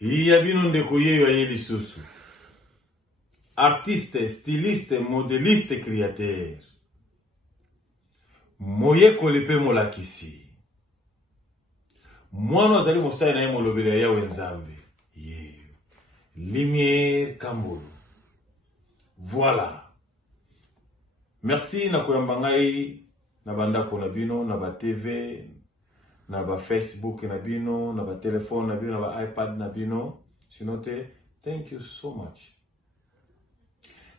iya bino ndeko yeyo aye lisusu. Artiste, styliste, modéliste, créateur. Moye kolepe molakisi. Mwana azali mosali na ye molobela ya wenzambe. Lumière Kambolo. Voilà. Merci na koyamba ngai na bandako na bino, na ba TV, na ba Facebook na bino, na ba téléphone na bino, na ba iPad na bino. Sinote, thank you so much.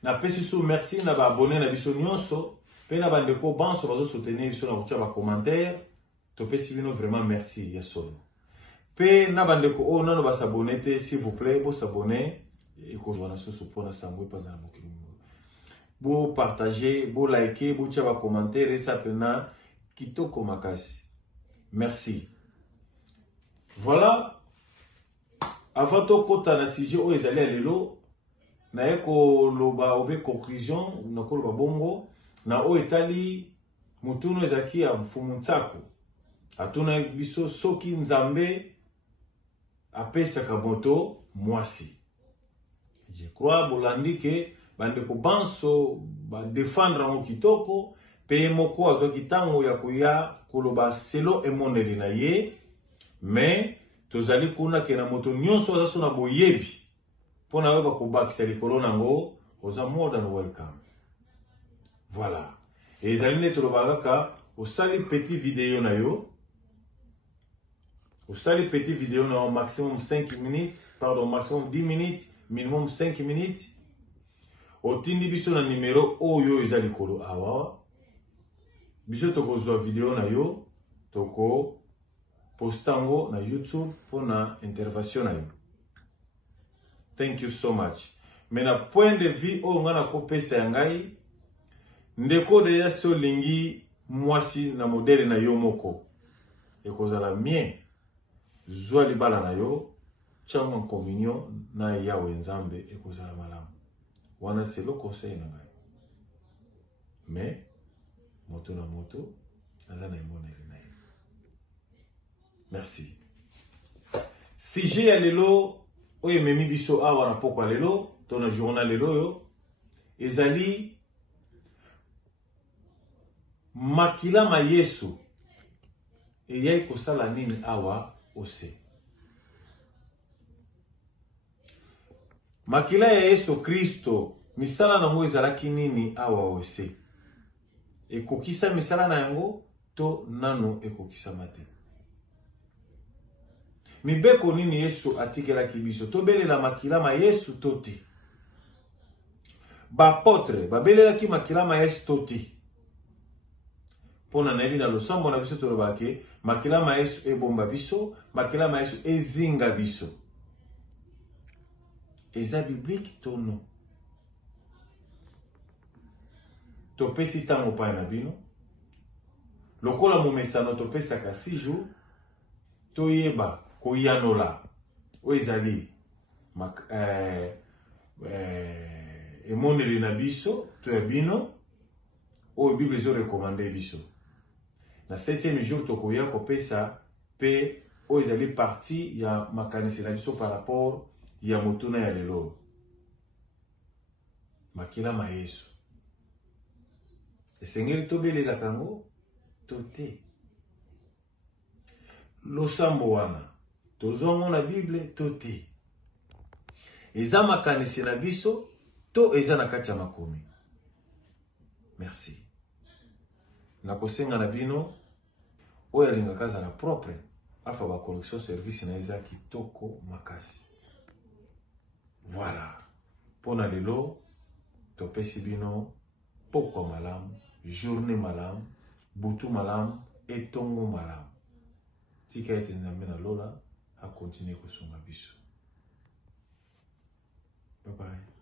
Na pesi sou merci na ba abonné na biso nyonso, pe na bandeko banso bazo soutenir biso na kutia ba commentaire. To pesi bino vraiment merci ya solo. Pe na bandeko o nano ba s'abonner te, s'il vous plaît, bo s'abonner et ko zwana so pona sangwe pas na mokili. Bo partager, bo liker, bo tia ba commentaire et ça pena kitoko makasi. Merci. Voilà. Avant to kota na sujet o ezali alelo na eko loba obe conclusion na ko loba bongo na o etali mutuno ezaki ya mfumu ntsako. Atuna biso soki nzambe apesaka moto mwasi. Je crois bolandi ke bandeko banso ba défendre mo kitoko pe moko azoki tango ya kuya koloba selo emoneli na ye mais tozali kuna ke na moto nyonso azaso na boyebi pona weba kobakisa likolo nango oza more than welcome. Voilà. Et ezali ne tolobaka ka osali petit vidéo na yo. Osali petit vidéo na maximum 5 minutes, pardon, maximum 10 minutes, minimum 5 minutes. Otindi biso na numéro oyo ezali kolo awa. Biso toko zwa vidéo na yo, toko postango na YouTube pour na intervention na yo. Thank you so much. Mais na point de vue o ngana ko pesa ya ngai, ndeko de ya so lingi mwasi na modele na yo moko. Ekozala mien. Zwa libala na yo, chama communion na ya wenzambe ekozala malamu. Wana c'est le conseil na ngai. Mais moto na moto aza na emoneli na ye. Merci. Si j'ai lelo oye memi biso awa na poko lelo, to na journal lelo yo, ezali makila ma Yesu. Eyai kosala nini awa ose. Makila ya Yesu Kristo misala nango ezalaki nini awa ose. Ekokisa misala na yango to nano ekokisa mate. Mibeko nini Yesu atikelaki biso to belela makila ma Yesu toti. Ba apotre babelelaki makila ma Yesu toti. Pona na ebi na losambo na biso tolobake makila ma Yesu ebomba biso, makila ma Yesu ezinga biso. Eza biblique to non. Topesi tango pa na bino. Lokola momesano topesaka 6 jours. Toyeba koyanola. O ezali emoneli na biso to ya bino. O Bible zo recommande biso. Na 7e jour tokoya kopesa pe o ezali parti ya makanisi na biso par rapport ya motuna ya lelo. Makila ma Yesu. Esengeli tobelela kango tote. Losambo wana tozongo na Bible tote. Eza makanisi na biso to eza na kati ya makomi. Merci. Na kosenga na bino oya lingaka za na propre afa ba collection service na eza kitoko makasi. Voilà. Pona lelo topesi bino pokwa malamu, journée malamu, butu malamu, etongo malamu. Tika ete nzambe na lola a continuer kosunga biso. Bye bye.